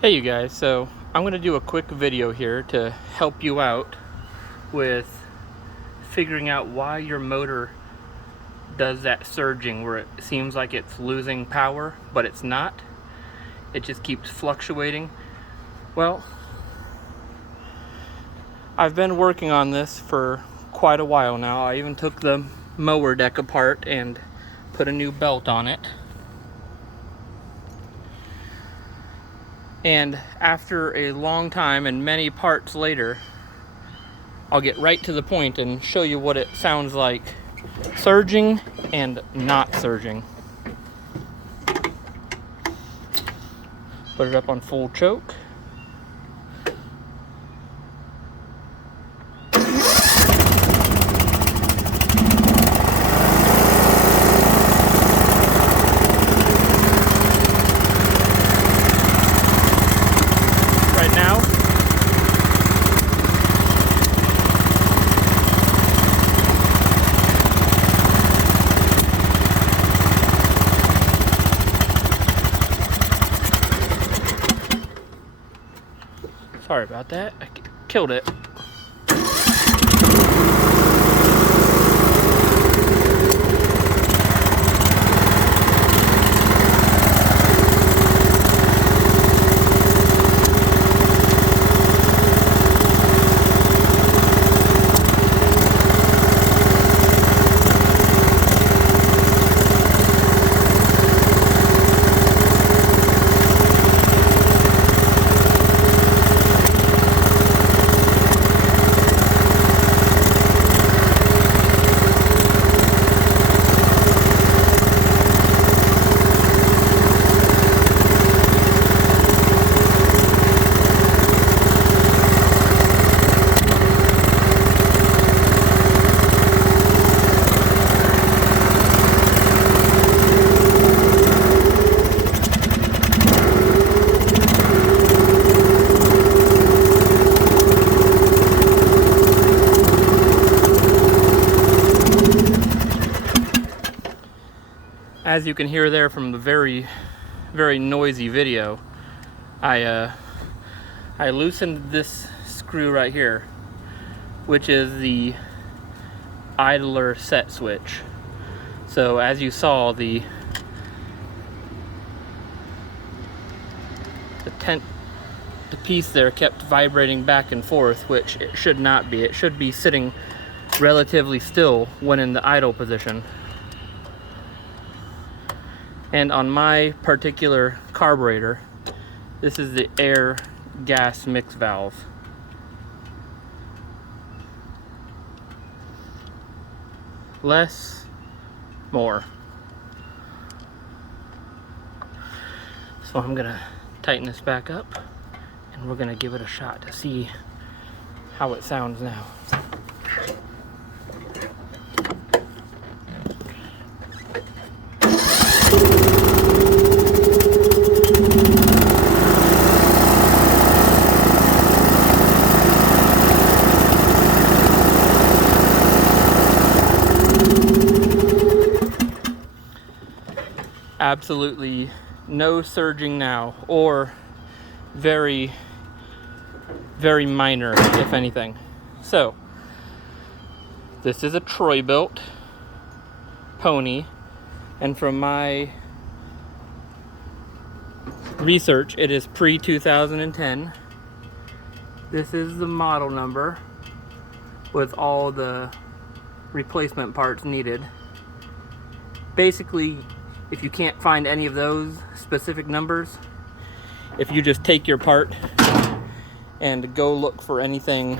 Hey you guys, so I'm going to do a quick video here to help you out with figuring out why your motor does that surging where it seems like it's losing power, but it's not. It just keeps fluctuating. Well, I've been working on this for quite a while now. I even took the mower deck apart and put a new belt on it. And after a long time and many parts later, I'll get right to the point and show you what it sounds like surging and not surging. Put it up on full choke. Right now, sorry about that, I killed it. As you can hear there from the very noisy video, I loosened this screw right here, which is the idler set switch. So as you saw, the piece there kept vibrating back and forth, which it should not be. It should be sitting relatively still when in the idle position. And on my particular carburetor, this is the air gas mix valve. Less, more. So I'm gonna tighten this back up and we're gonna give it a shot to see how it sounds now. Absolutely no surging now, or very minor, if anything. So this is a Troy Bilt Pony, and from my research, it is pre-2010. This is the model number with all the replacement parts needed. Basically, if you can't find any of those specific numbers, if you just take your part and go look for anything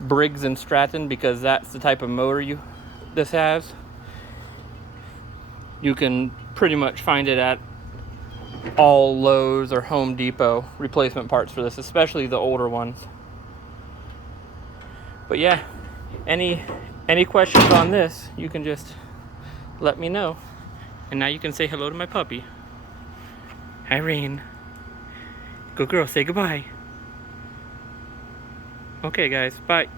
Briggs and Stratton, because that's the type of motor this has, you can pretty much find it at all Lowe's or Home Depot replacement parts for this, especially the older ones. But yeah, any questions on this, you can just let me know. And now you can say hello to my puppy. Hi, Rain. Good girl, say goodbye. Okay, guys, bye.